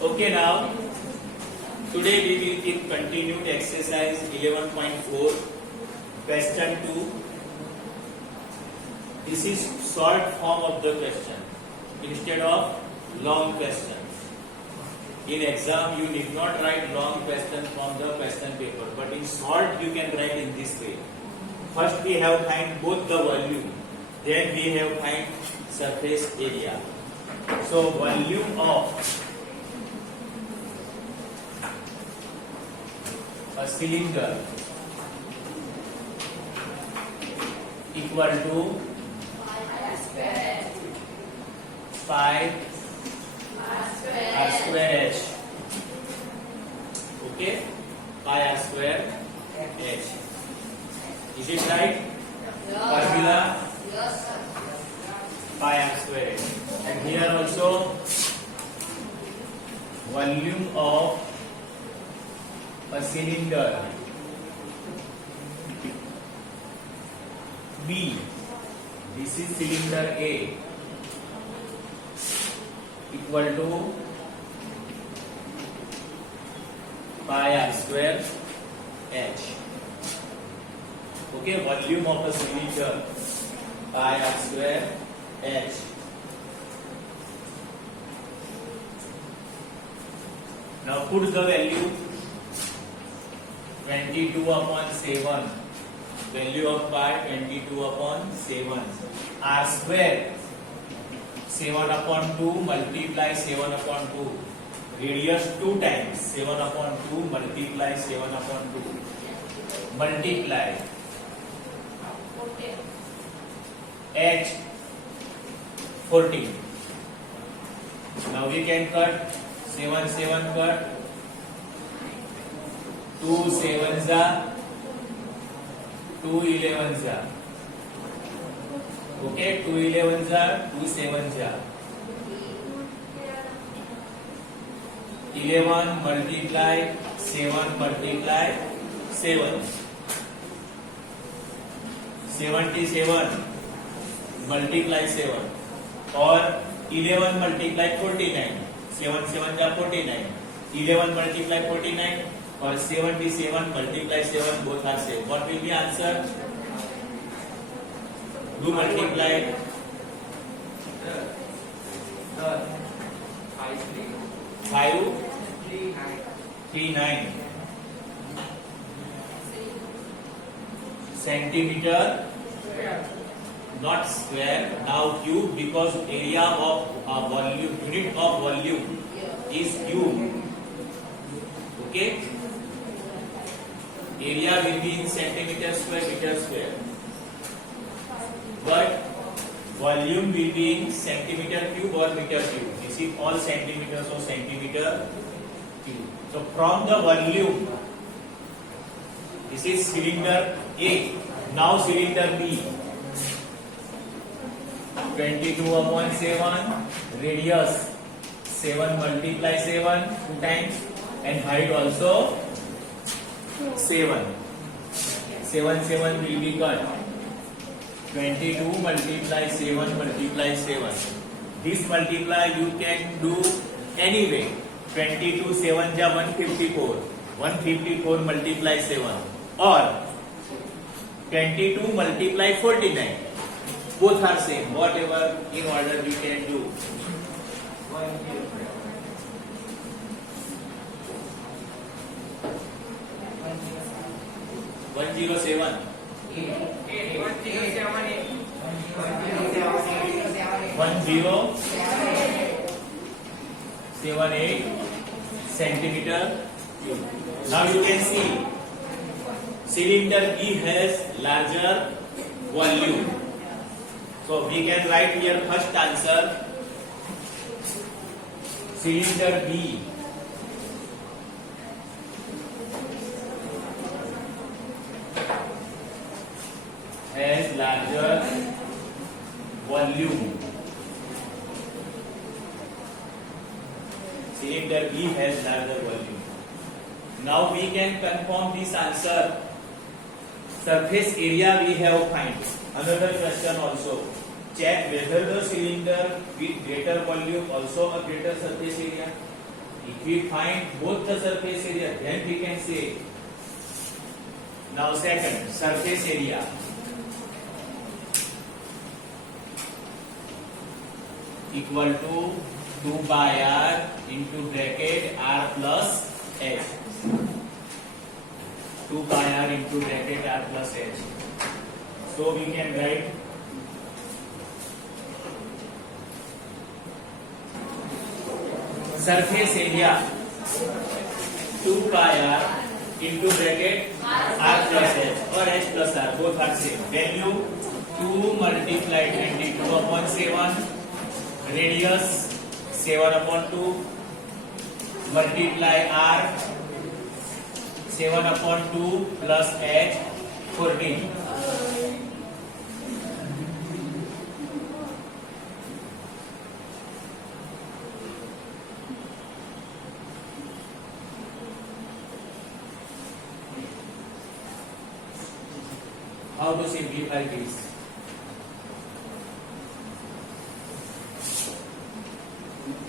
Okay, now today we will keep continued exercise 11.4 question 2. This is short form of the question instead of long questions. In exam you need not write long question from the question paper, but in short you can write in this way. First we have find both the volume, then we have find surface area. So volume of a cylinder equal to pi r square h. Okay, pi r square h. Is it right? Formula pi r square h. And here also volume of a cylinder B. This is cylinder A equal to pi r square h. Okay, volume of a cylinder pi r square h. Now put the value 22 upon 7. Value of pi 22 upon 7. R square 7 upon 2 multiply 7 upon 2. Radius 2 times 7 upon 2 multiply 7 upon 2. Multiply h 14. Now we can cut 7 7 cut. 2 7s are 2 11s are. Okay, 2 11s are 2 7s are. 11 multiply 7 multiply 7. 77 multiply 7 or 11 multiply 49. 7 7 are 49. 11 multiply 49 or 77 multiply 7, both are same. What will be answer? Do multiply. 5 3 9 centimeter, not square. Now cube, because area of volume, unit of volume is cube. Okay, area will be in centimeter square, meter square, but volume will be in centimeter cube or meter cube. This is all centimeters or centimeter cube. So from the volume, this is cylinder A. Now cylinder B. 22 upon 7, radius 7 multiply 7 2 times, and height also 7. 7 7 will be cut. 22 multiply 7 multiply 7. This multiply you can do anyway. 22 7 ja 154. 154 multiply 7 or 22 multiply 49. Both are same. Whatever in order you can do. 107. 1078 centimeter cube. Now you can see cylinder B has larger volume. So we can write here first answer. Cylinder B has larger volume. Cylinder B has larger volume. Now we can confirm this answer. Surface area we have find. Another question also. Check whether the cylinder with greater volume also a greater surface area. If we find both the surface area, then we can say. Now second, surface area. Equal to 2 by r into bracket r plus h. 2 by r into bracket r plus h. So we can write surface area 2 by r into bracket r plus h or h plus r, both are same. Value 2 multiplied 22 upon 7, radius 7 upon 2, multiply r 7 upon 2 plus h 14. How to simplify this?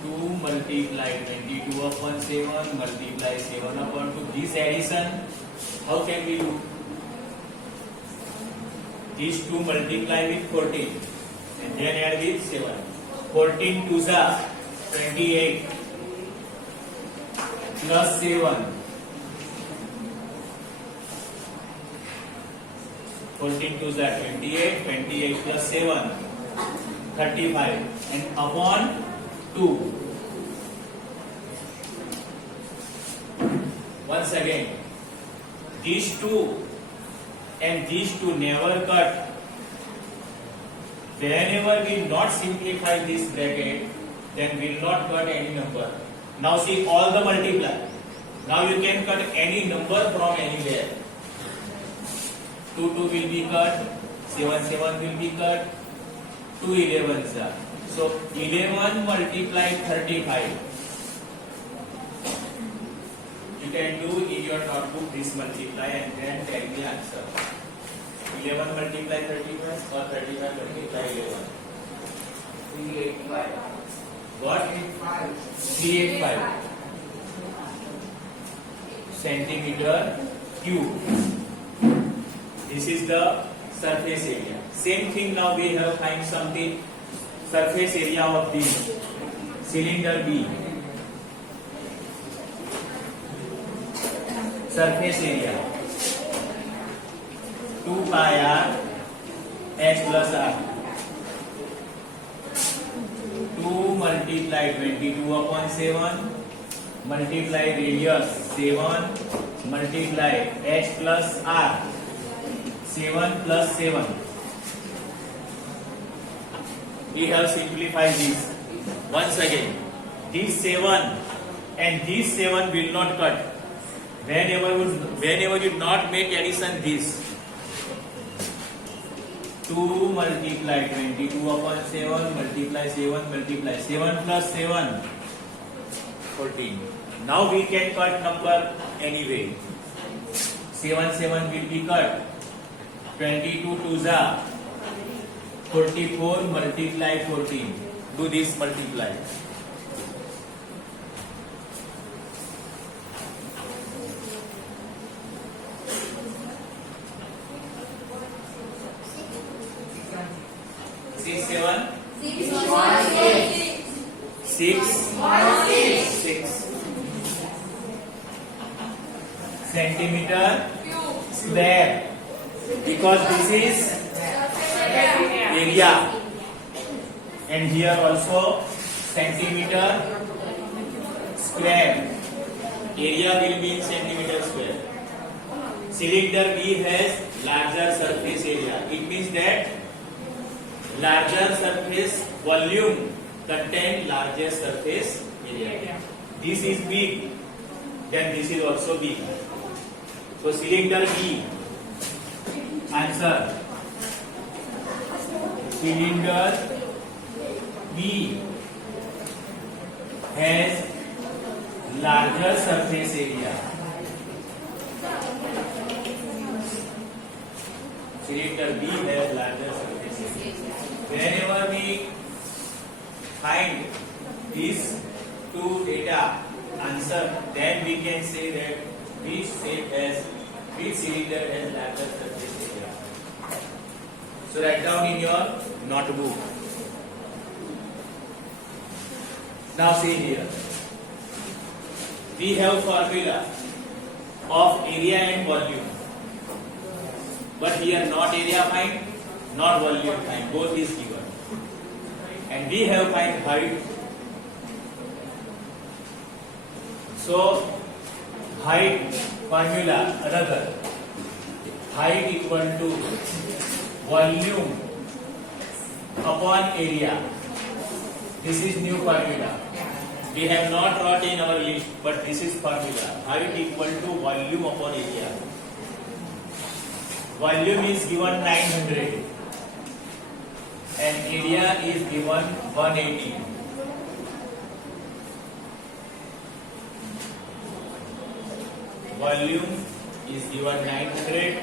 Two multiply 22 upon 7 multiply 7 upon 2. This addition, how can we do? These two multiply with 14 and then add with 7. 14 2s are 28 plus 7. 14 2s are 28, 28 plus 7, 35 and upon 2. Once again, these two and these two never cut. Whenever we not simplify this bracket, then we will not cut any number. Now see all the multiply. Now you can cut any number from anywhere. 2 2 will be cut, 7 7 will be cut, 2 11s are. So 11 multiplied 35. You can do in your notebook this multiply and then tell the answer. 11 multiply 35 or 35 multiply 11. 385. What? 385 centimeter cube. This is the surface area. Same thing now we have find something surface area of this cylinder B. Surface area 2 pi r h plus r. 2 multiply 22 upon 7 multiply radius 7 multiply h plus r. 7 plus 7. We have simplified this. Once again, this 7 and this 7 will not cut. Whenever you not make addition, this 2 multiply 22 upon 7 multiply 7 multiply 7 plus 7 14. Now we can cut number anyway. 7 7 will be cut. 22 2s are 44 multiply 14. Do this multiply. Six centimeter square. Because this is area and here also centimeter square. Area will be in centimeter square. Cylinder B has larger surface area. It means that larger surface volume contain larger surface area. This is big, then this is also big. So cylinder B. Answer. Cylinder B has larger surface area. Cylinder B has larger surface area. Whenever we find these two data, answer, then we can say that which cylinder has Laplace surface area. So write down in your notebook. Now see here. We have formula of area and volume. But here not area find, not volume find. Both is given. And we have find height. So height formula another. Height equal to volume upon area. This is new formula. We have not wrote in our list, but this is formula. Height equal to volume upon area. Volume is given 900 and area is given 180. Volume is given 900,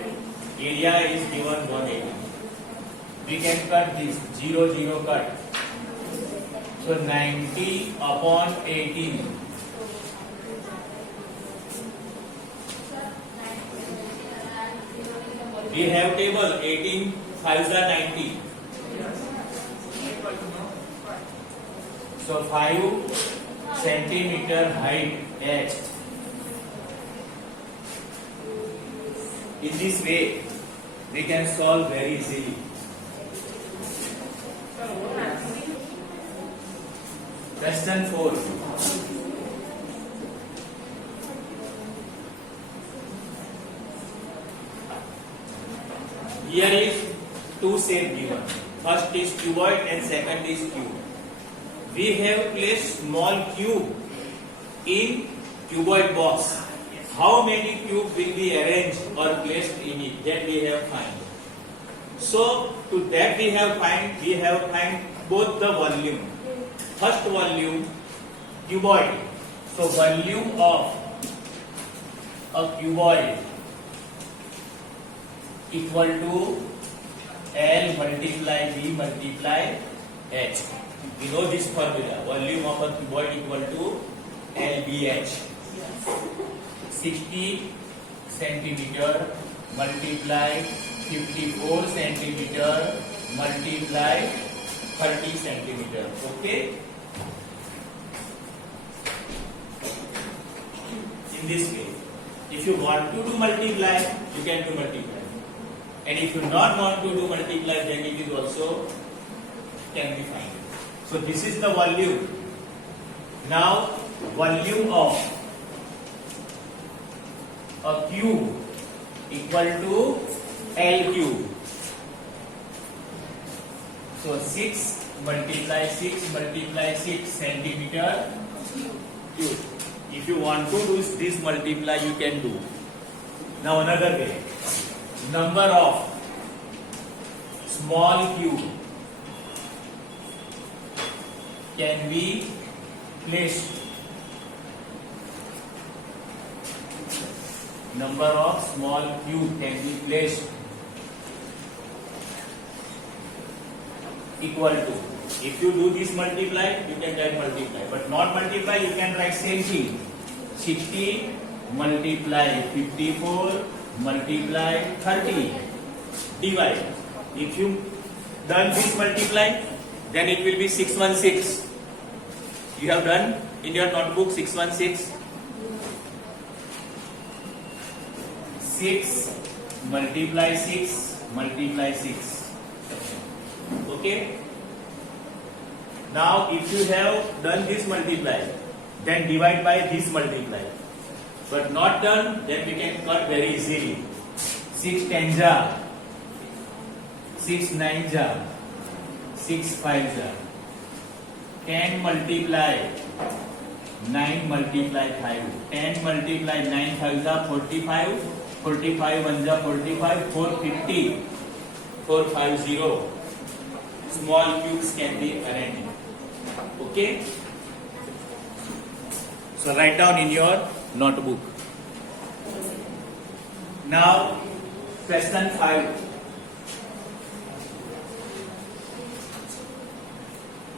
area is given 180. We can cut this 0 0 cut. So 90 upon 18. We have table 18 5s are 90. So 5 centimeter height h. In this way, we can solve very easily. Question 4. Here is two shape given. First is cuboid and second is cube. We have placed small cube in cuboid box. How many cube will be arranged or placed in it? That we have find. So to that we have find both the volume. First volume cuboid. So volume of a cuboid equal to L multiply V multiply H. We know this formula. Volume of a cuboid equal to LBH. 60 centimeter multiply 54 centimeter multiply 30 centimeter. Okay. In this way, if you want to do multiply, you can do multiply. And if you not want to do multiply, then it is also can be found. So this is the volume. Now volume of a cube equal to L cube. So 6 multiply 6 multiply 6 centimeter cube. If you want to do this multiply, you can do. Now another way. Number of small cube can be placed. Number of small cube can be placed equal to. If you do this multiply, you can write multiply. But not multiply, you can write same thing. 60 multiply 54 multiply 30 divide. If you done this multiply, then it will be 616. You have done in your notebook 616. 6 multiply 6 multiply 6. Okay. Now if you have done this multiply, then divide by this multiply. But not done, then we can cut very easily. 6 10s are 6 9s are 6 5s are 10 multiply 9 multiply 5. 10 multiply 9 5s are 45. 45 1s are 45. 450. 450. Small cubes can be arranged. Okay. So write down in your notebook. Now question 5.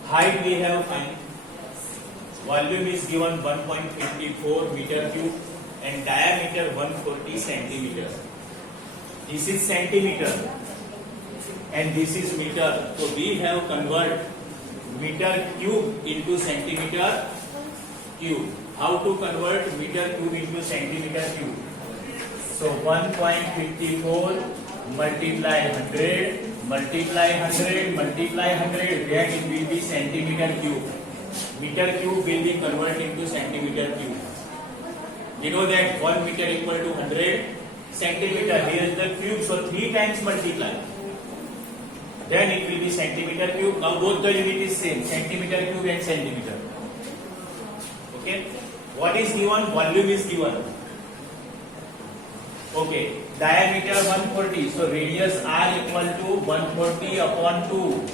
Height we have find. volume is given 1.54 meter cube and diameter 140 centimeter. This is centimeter and this is meter. So we have convert meter cube into centimeter cube. How to convert meter cube into centimeter cube? So 1.54 multiply 100 multiply 100 multiply 100, then it will be centimeter cube. Meter cube will be converted into centimeter cube. You know that 1 meter equal to 100 centimeter. Here is the cube, so 3 times multiply. Then it will be centimeter cube. Now both the unit is same, centimeter cube and centimeter. Okay. What is given? Volume is given. Okay. Diameter 140. So radius R equal to 140 upon 2.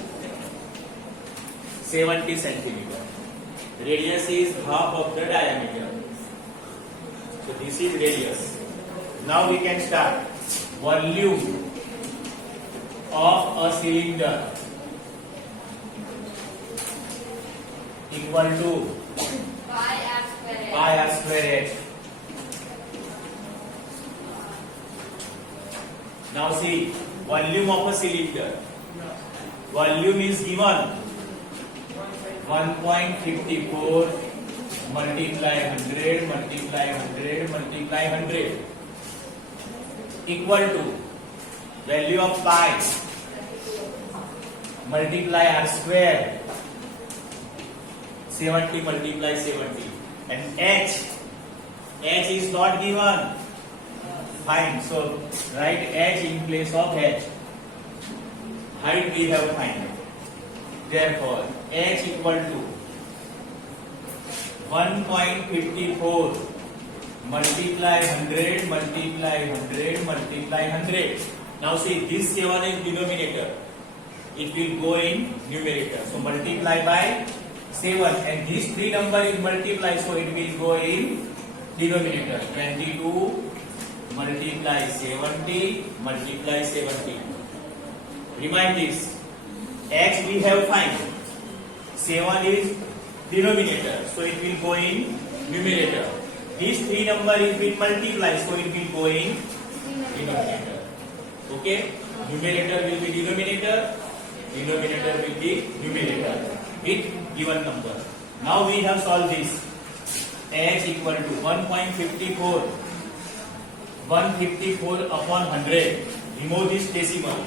70 centimeter. Radius is half of the diameter. So this is radius. Now we can start. Volume of a cylinder equal to pi r square h. Now see, volume of a cylinder. Volume is given 1.54 multiply 100 multiply 100 multiply 100 equal to value of pi multiply r square 70 multiply 70 and h is not given. Fine, so write h in place of h. Height we have find. Therefore h equal to 1.54 multiply 100 multiply 100 multiply 100. Now see, this 7 is denominator. It will go in numerator. So multiply by 7 and this 3 number is multiply, so it will go in denominator. 22 multiply 70 multiply 70. Remind this. X we have find. 7 is denominator, so it will go in numerator. This 3 number is will multiply, so it will go in denominator. Okay? Numerator will be denominator, denominator will be numerator with given number. Now we have solved this. H equal to 1.54 upon 100. Remove this decimal.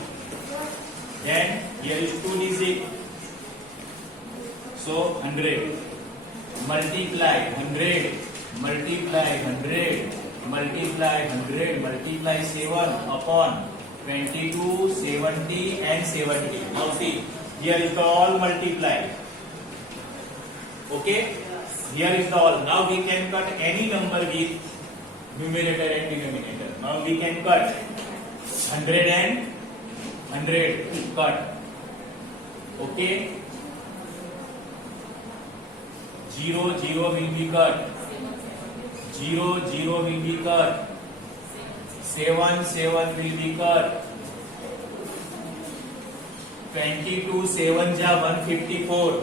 Then here is 2 digit. So 100 multiply 100 multiply 100 multiply 100 multiply 7 upon 22, 70 and 70. Now see, here is the all multiply. Okay? Here is the all. Now we can cut any number with numerator and denominator. Now we can cut 100 and 100 cut. Okay? 0, 0 will be cut. 0, 0 will be cut. 7, 7 will be cut. 22, 7 ja 154.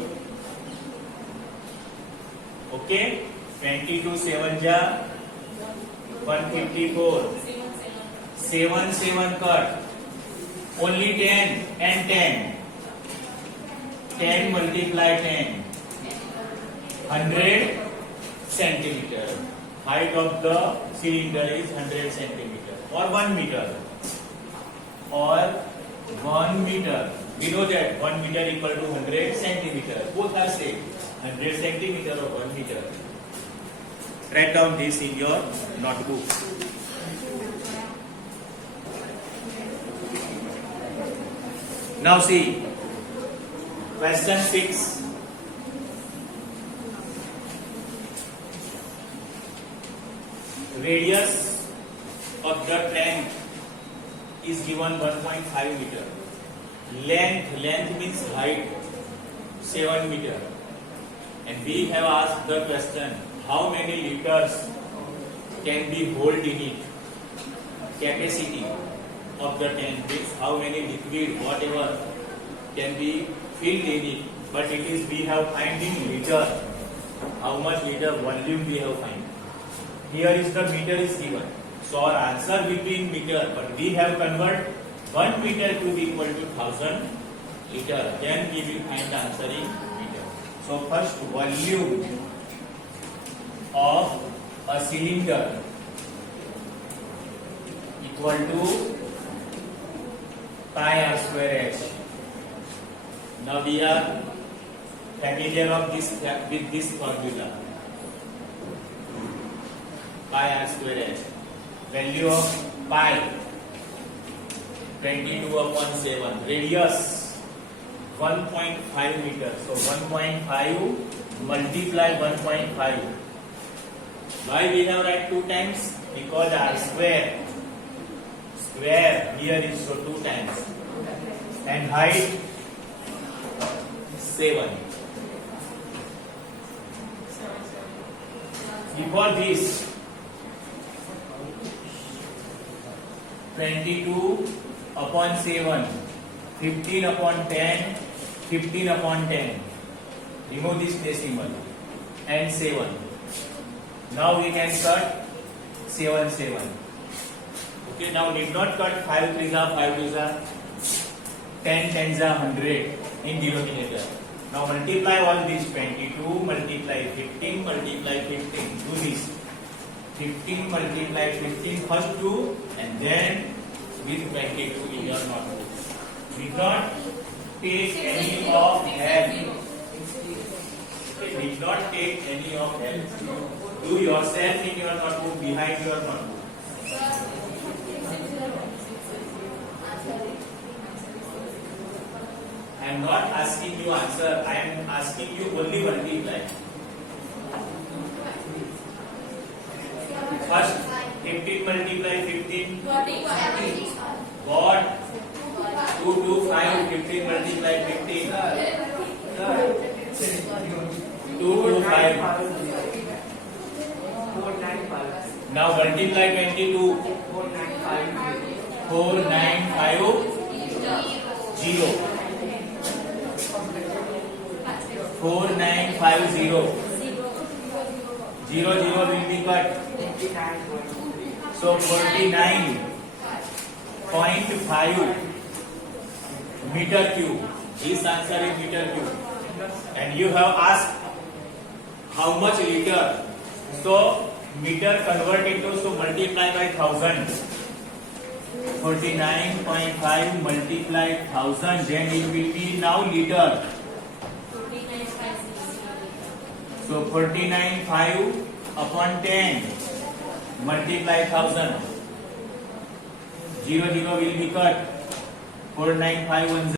Okay? 22, 7 ja 154. 7, 7 cut. Only 10 and 10. 10 multiply 10. 100 centimeter. Height of the cylinder is 100 centimeter or 1 meter. Or 1 meter. We know that 1 meter equal to 100 centimeter. Both are same. 100 centimeter or 1 meter. Write down this in your notebook. Now see, question 6. Radius of the tank is given 1.5 meter. Length means height, 7 meter. And we have asked the question, how many liters can be hold in it? Capacity of the tank is how many liquid, whatever, can be filled in it. But it is we have find in liter. how much liter volume we have find. Here is the meter is given. So our answer will be in meter, but we have convert 1 meter cube equal to 1000 liter. Then we will find the answer in meter. So first volume of a cylinder equal to pi r square h. Now we are familiar of this with this formula. Pi r square h. Value of pi 22 upon 7. Radius 1.5 meter. So 1.5 multiply 1.5. Why we have write 2 times? Because r square here is so 2 times. And height 7. Before this 22 upon 7, 15 upon 10, 15 upon 10. Remove this decimal and 7. Now we can cut 7, 7. Okay, now need not cut 5 3s are 5 2s are 10 10s are 100 in denominator. Now multiply all these 22 multiply 15 multiply 15. Do this. 15 multiply 15 first 2 and then with 22 in your notebook. Did not take any of help. Did not take any of help. Do yourself in your notebook behind your notebook. I am not asking you answer. I am asking you only multiply. First 15 multiply 15. Got 2 2 5. 15 multiply 15. 2 2 5. Now multiply 22. 4 9 5 0. 4 9 5 0. 0 0 will be cut. So 49.5 meter cube. This answer is meter cube. And you have asked how much liter. So meter convert into so multiply by 1000. 49.5 multiply 1000. Then it will be now liter. So 49.5 upon 10 multiply 1000. 0 0 will be cut. 49510.